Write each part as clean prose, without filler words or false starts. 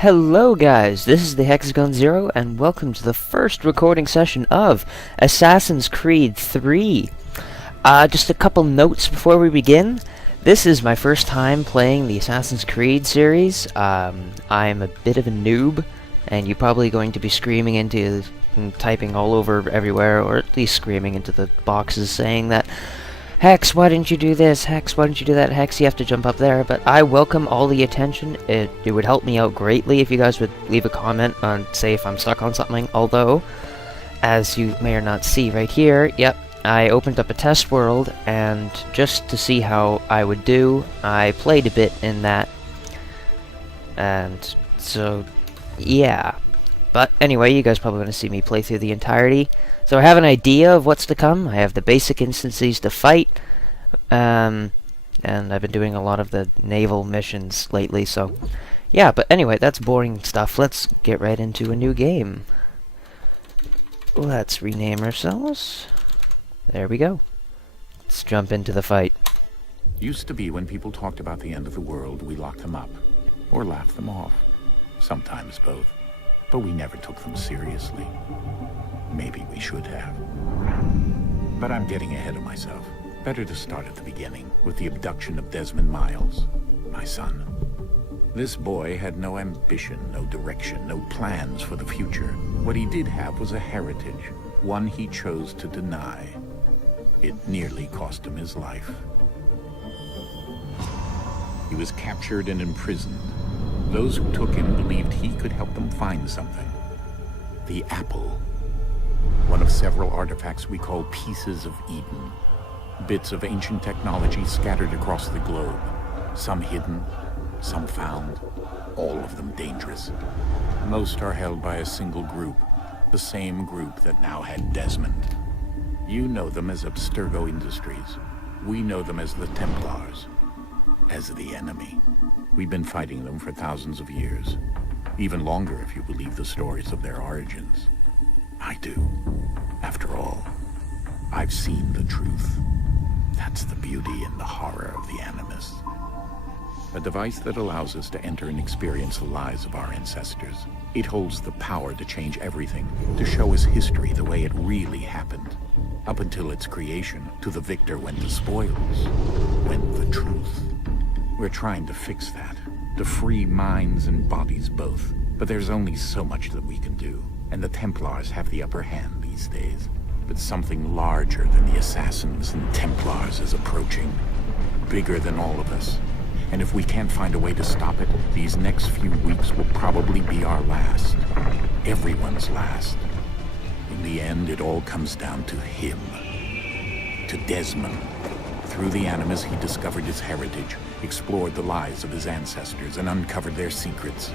Hello guys, this is the Hexagon Zero, and welcome to the first recording session of Assassin's Creed 3. Just a couple notes before we begin. This is my first time playing the Assassin's Creed series. I'm a bit of a noob, and you're probably going to be screaming into and typing all over everywhere, or at least screaming into the boxes saying that, Hex, why didn't you do this? Hex, why didn't you do that? Hex, you have to jump up there. But I welcome all the attention. It would help me out greatly if you guys would leave a comment on, say, if I'm stuck on something. Although, as you may or not see right here, yep, I opened up a test world, and just to see how I would do, I played a bit in that. And so, yeah. But anyway, you guys probably want to see me play through the entirety. So I have an idea of what's to come. I have the basic instances to fight. And I've been doing a lot of the naval missions lately, so... Yeah, but anyway, that's boring stuff. Let's get right into a new game. Let's rename ourselves. There we go. Let's jump into the fight. Used to be when people talked about the end of the world, we locked them up. Or laughed them off. Sometimes both. But we never took them seriously. Maybe we should have. But I'm getting ahead of myself. Better to start at the beginning, with the abduction of Desmond Miles, my son. This boy had no ambition, no direction, no plans for the future. What he did have was a heritage, one he chose to deny. It nearly cost him his life. He was captured and imprisoned. Those who took him believed he could help them find something. The apple. One of several artifacts we call pieces of Eden. Bits of ancient technology scattered across the globe. Some hidden, some found, all of them dangerous. Most are held by a single group, the same group that now had Desmond. You know them as Abstergo Industries. We know them as the Templars, as the enemy. We've been fighting them for thousands of years. Even longer if you believe the stories of their origins. I do. After all, I've seen the truth. That's the beauty and the horror of the Animus. A device that allows us to enter and experience the lives of our ancestors. It holds the power to change everything, to show us history the way it really happened. Up until its creation, to the victor went the spoils, went the truth. We're trying to fix that, to free minds and bodies both. But there's only so much that we can do, and the Templars have the upper hand these days. But something larger than the Assassins and Templars is approaching, bigger than all of us. And if we can't find a way to stop it, these next few weeks will probably be our last. Everyone's last. In the end, it all comes down to him. To Desmond. Through the Animus, he discovered his heritage, explored the lives of his ancestors, and uncovered their secrets.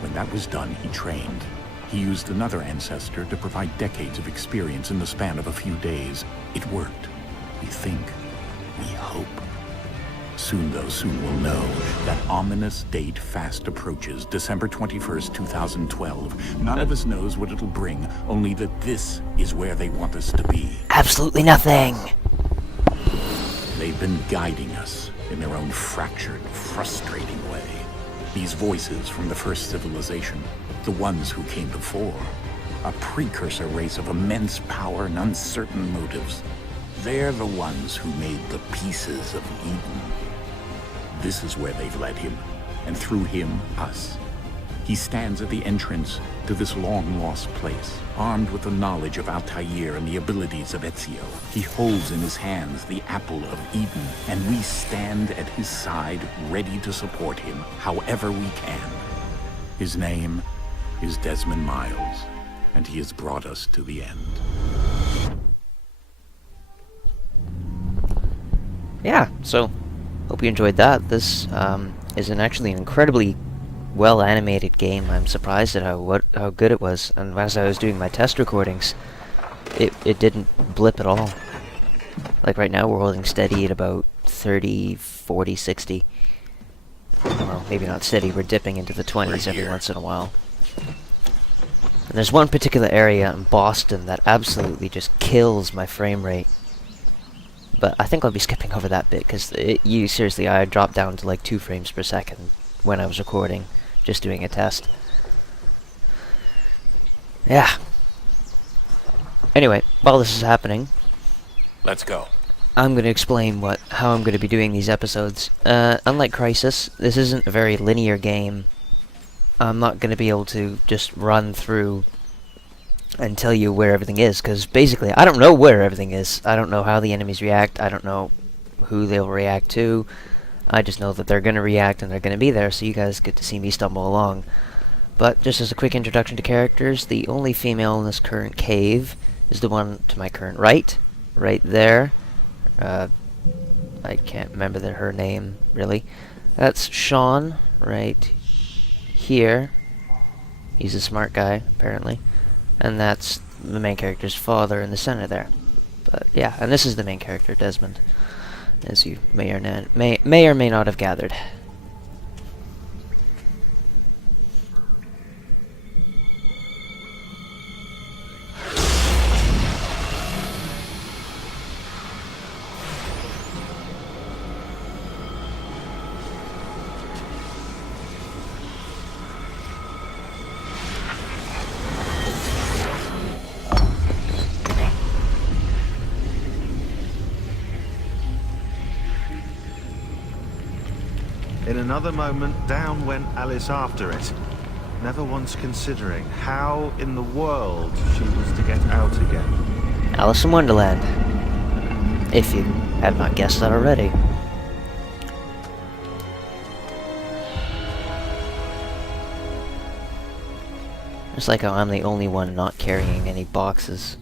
When that was done, he trained. He used another ancestor to provide decades of experience in the span of a few days. It worked. We think. We hope. Soon, though, soon we'll know. That ominous date fast approaches, December 21st, 2012. None of us knows what it'll bring, only that this is where they want us to be. Absolutely nothing! They've been guiding us in their own fractured, frustrating way. These voices from the first civilization, the ones who came before, a precursor race of immense power and uncertain motives. They're the ones who made the pieces of Eden. This is where they've led him, and through him, us. He stands at the entrance to this long-lost place, armed with the knowledge of Altair and the abilities of Ezio. He holds in his hands the apple of Eden, and we stand at his side, ready to support him, however we can. His name is Desmond Miles, and he has brought us to the end. Yeah, so, hope you enjoyed that. This is actually an incredibly well-animated game. I'm surprised at how good it was, and as I was doing my test recordings, it didn't blip at all. Like right now we're holding steady at about 30, 40, 60. Well, maybe not steady, we're dipping into the 20s every once in a while. And there's one particular area in Boston that absolutely just kills my frame rate. But I think I'll be skipping over that bit, because seriously, I dropped down to like 2 frames per second when I was recording. just doing a test. Yeah. Anyway, while this is happening, Let's go. I'm going to explain how I'm going to be doing these episodes. Unlike Crysis, this isn't a very linear game. I'm not going to be able to just run through and tell you where everything is, because basically I don't know where everything is. I don't know how the enemies react. I don't know who they'll react to. I just know that they're going to react and they're going to be there, so you guys get to see me stumble along. But just as a quick introduction to characters, the only female in this current cave is the one to my current right there. I can't remember her name, really. That's Sean, right here. He's a smart guy, apparently. And that's the main character's father in the center there. But yeah, and this is the main character, Desmond, as you may or may not have gathered. In another moment, down went Alice after it, never once considering how in the world she was to get out again. Alice in Wonderland, if you have not guessed that already. It's like how I'm the only one not carrying any boxes.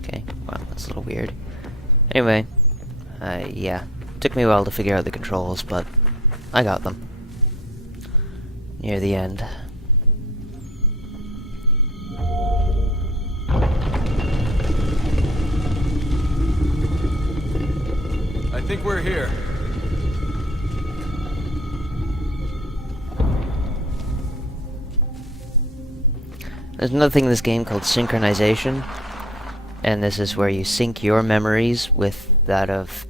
Okay, wow, that's a little weird. Anyway, yeah. Took me a while to figure out the controls, but I got them. Near the end. I think we're here. There's another thing in this game called synchronization, and this is where you sync your memories with that of,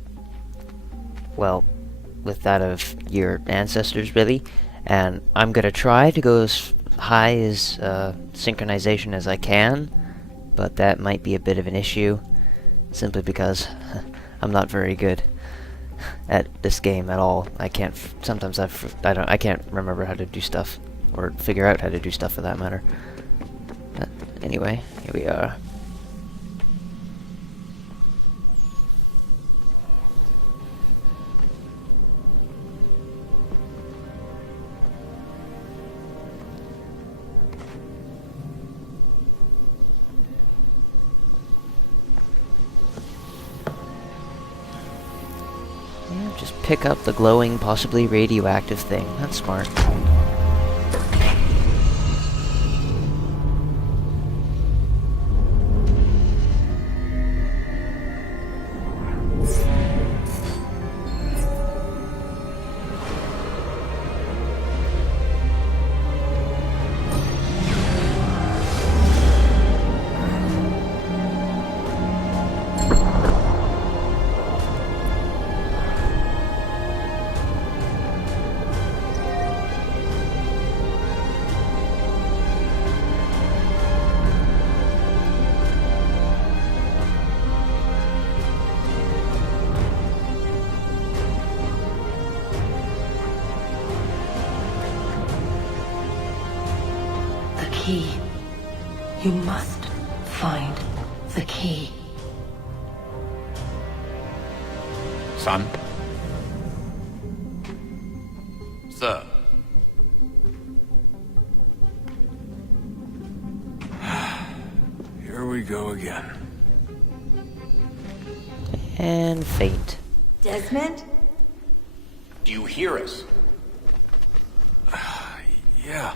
well, with that of your ancestors, really. And I'm gonna try to go as high as synchronization as I can, but that might be a bit of an issue, simply because I'm not very good at this game at all. I can't. Sometimes I can't remember how to do stuff, or figure out how to do stuff for that matter. But anyway, here we are. Yeah, just pick up the glowing, possibly radioactive thing. That's smart. Key. You must find the key. Son? Sir. Here we go again. And faint. Desmond? Do you hear us? Yeah.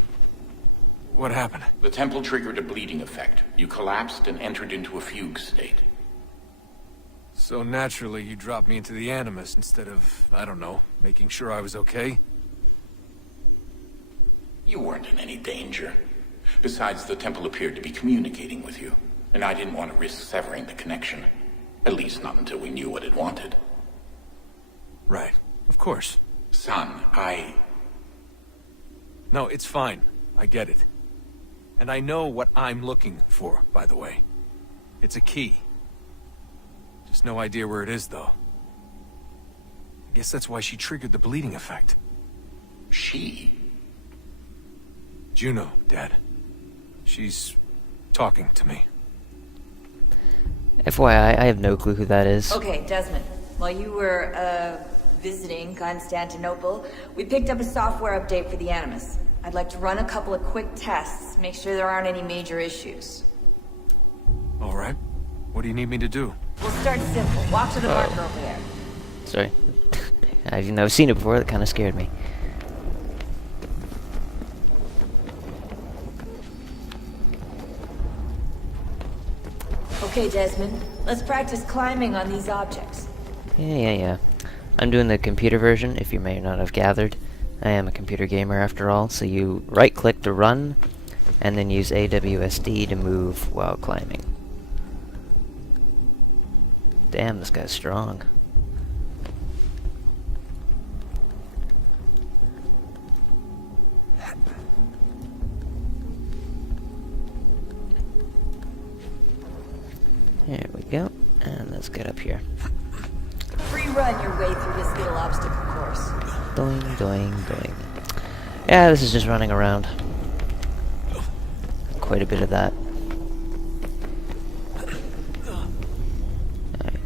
What happened? The temple triggered a bleeding effect. You collapsed and entered into a fugue state. So naturally, you dropped me into the Animus instead of, I don't know, making sure I was okay? You weren't in any danger. Besides, the temple appeared to be communicating with you, and I didn't want to risk severing the connection. At least not until we knew what it wanted. Right. Of course. Son, No, it's fine. I get it. And I know what I'm looking for, by the way. It's a key. Just no idea where it is, though. I guess that's why she triggered the bleeding effect. She? Juno, Dad. She's talking to me. FYI, I have no clue who that is. Okay, Desmond. While you were, visiting Constantinople, we picked up a software update for the Animus. I'd like to run a couple of quick tests, make sure there aren't any major issues. All right. What do you need me to do? We'll start simple. Walk to the marker over there. Sorry. I've never seen it before, that kind of scared me. Okay, Desmond. Let's practice climbing on these objects. Yeah. I'm doing the computer version, if you may not have gathered. I am a computer gamer after all, so you right-click to run, and then use AWSD to move while climbing. Damn, this guy's strong. There we go, and let's get up here. Free run your way through this little obstacle course. Doing, doing. Yeah, this is just running around. Quite a bit of that. Alright.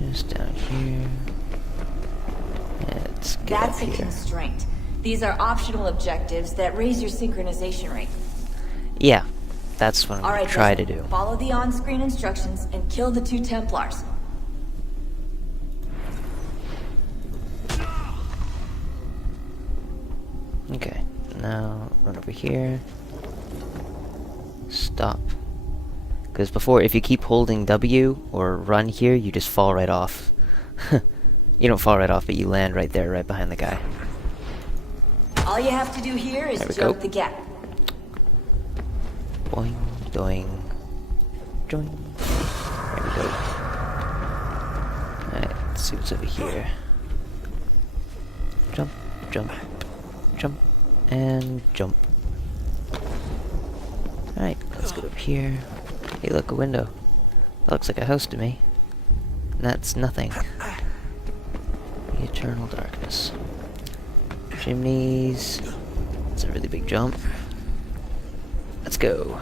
Just down here. Let's get That's up a here. constraint. These are optional objectives that raise your synchronization rate. Yeah, that's what I'm All gonna right, try to Desmond, do. follow the on-screen instructions and kill the 2 Templars. Okay, now run over here. Stop. Because before, if you keep holding W or run here, you just fall right off. You don't fall right off, but you land right there, right behind the guy. All you have to do here is There we jump go. the gap. Boing, doing, join. There we go. Alright, let's see what's over here. Jump, jump, jump, and jump. Alright, let's go up here. Hey, look, a window. That looks like a house to me. And that's nothing. The eternal darkness. Chimneys. That's a really big jump. Let's go.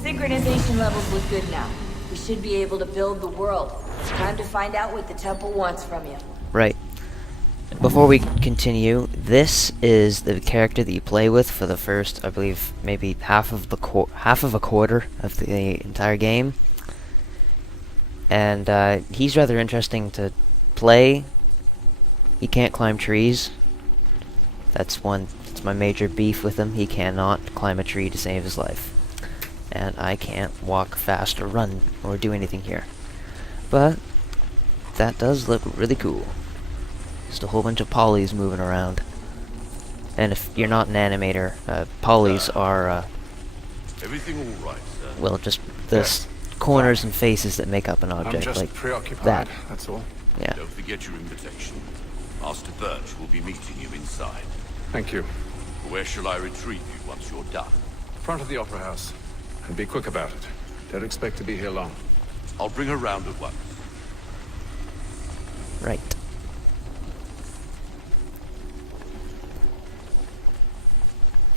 Synchronization levels look good now. We should be able to build the world. It's time to find out what the temple wants from you. Right. Before we continue, this is the character that you play with for the first, I believe, maybe half of a quarter of the entire game. And he's rather interesting to play. He can't climb trees. That's my major beef with him. He cannot climb a tree to save his life. And I can't walk fast or run or do anything here. But that does look really cool. Just a whole bunch of polys moving around. And if you're not an animator, polys are, Everything all right, sir? well, just the corners and faces that make up an object, I'm just like preoccupied, that. that's all. Yeah. Don't forget your invitation. Master Birch will be meeting you inside. Thank you. Where shall I retrieve you once you're done? Front of the Opera House. And be quick about it. Don't expect to be here long. I'll bring her round at once. Right.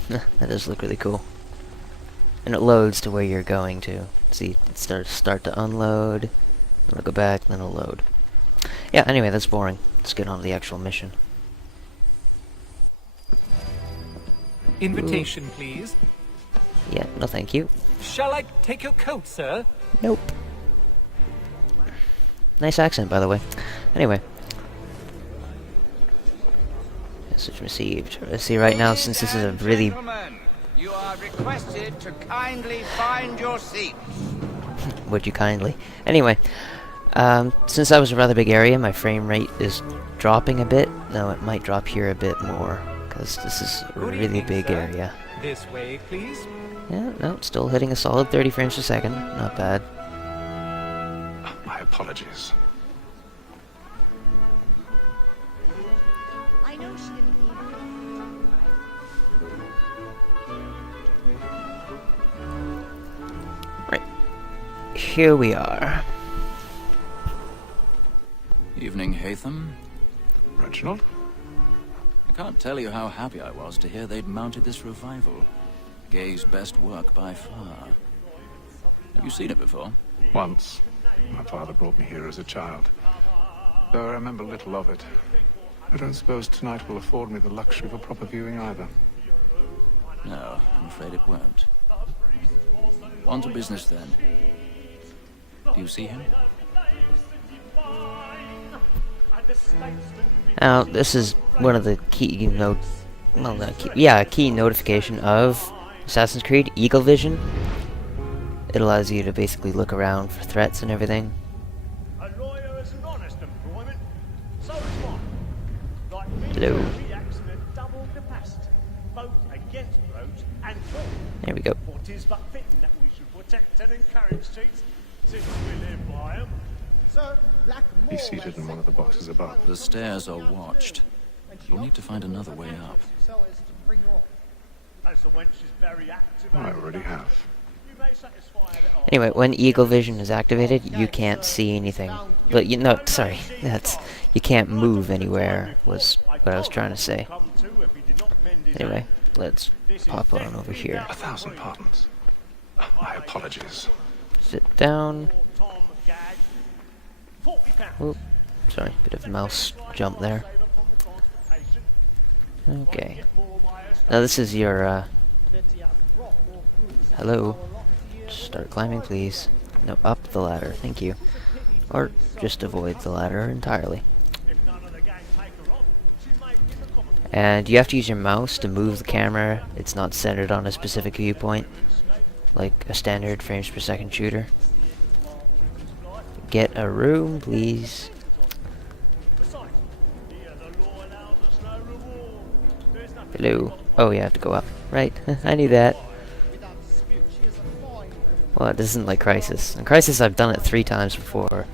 That does look really cool. And it loads to where you're going to. See, it start to unload, then it'll go back, then it'll load. Yeah, anyway, that's boring. Let's get on to the actual mission. Invitation, please. Yeah, no thank you. Shall I take your coat, sir? Nope. Nice accent, by the way. Anyway. Message received. Let's see right now, since this is a really... Gentlemen, you are requested to kindly find your seats. Would you kindly? Anyway, since that was a rather big area, my frame rate is dropping a bit. No, it might drop here a bit more, because this is a Good really evening, big sir. area. This way, please. Yeah, no, still hitting a solid 30 frames per second. Not bad. My apologies. I know she didn't mean Right. Here we are. Evening, Hatham. Reginald? I can't tell you how happy I was to hear they'd mounted this revival. Gay's best work by far. Have you seen it before? Once. My father brought me here as a child. Though I remember little of it. I don't suppose tonight will afford me the luxury of a proper viewing either. No, I'm afraid it won't. On to business then. Do you see him? Now, this is one of the key key notification of Assassin's Creed, Eagle Vision. It allows you to basically look around for threats and everything. A lawyer is an honest employment, so is mine. Like me, Hello. he acts in a double capacity, both against roads and for. There we go. For 'tis but fitting that we should protect and encourage cheats, since we live by 'em. So, like more He's seated in one of the boxes above. The stairs are watched. You'll need to find another way up. so as to bring off. As the wench is very active, I already have. you may satisfy a little. Anyway, when Eagle Vision is activated, you can't see anything. But sorry, you can't move anywhere, was what I was trying to say. Anyway, let's pop on over here. 1,000 pardons. My apologies. Sit down. Oop, sorry, bit of a mouse jump there. Okay. Now this is your, hello. Start climbing, please. No, up the ladder, thank you. Or just avoid the ladder entirely. And you have to use your mouse to move the camera. It's not centered on a specific viewpoint, like a standard frames per second shooter. Get a room, please. Hello. Oh, you have to go up. Right, I knew that. Well, this isn't like Crysis. In Crysis, I've done it 3 times before.